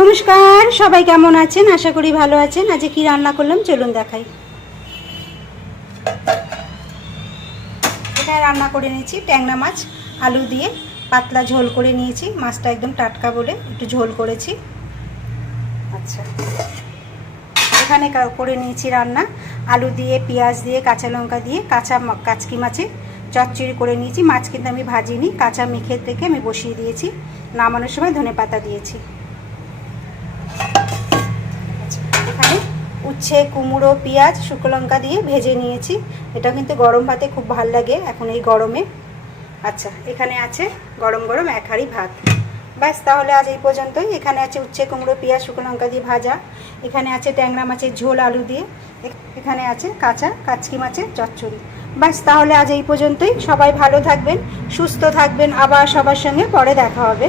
নমস্কার, সবাই কেমন আছেন? আশা করি ভালো আছেন। আজ কি রান্না করলাম চলুন দেখাই। এখানে রান্না করে নিয়েছি ট্যাংরা মাছ আলু দিয়ে পাতলা ঝোল করে নিয়েছি। মাছটা একদম টাটকা বলে একটু ঝোল করেছি। আচ্ছা, এখানে করে নিয়েছি রান্না আলু দিয়ে পেঁয়াজ দিয়ে কাঁচা লঙ্কা দিয়ে কাচকি মাছের চচ্চড়ি করে নিয়েছি। মাছ কিন্তু আমি ভাজিনি, কাঁচা মেখে থেকে আমি বসিয়ে দিয়েছি। নামানোর সময় ধনেপাতা দিয়েছি। এখানে উচ্ছে কুমড়ো পেঁয়াজ শুকনো লঙ্কা দিয়ে ভেজে নিয়েছি। এটা কিন্তু গরম ভাতে খুব ভালো লাগে এখন এই গরমে। আচ্ছা, এখানে আছে গরম গরম এক হাঁড়ি ভাত। ব্যাস, তাহলে আজ এই পর্যন্তই। এখানে আছে উচ্ছে কুমড়ো পেঁয়াজ শুকনো লঙ্কা দিয়ে ভাজা, এখানে আছে ট্যাংরা মাছের ঝোল আলু দিয়ে, এখানে আছে কাচকি মাছের চচ্চড়ি। ব্যাস, তাহলে আজ এই পর্যন্তই। সবাই ভালো থাকবেন, সুস্থ থাকবেন। আবার সবার সঙ্গে পরে দেখা হবে।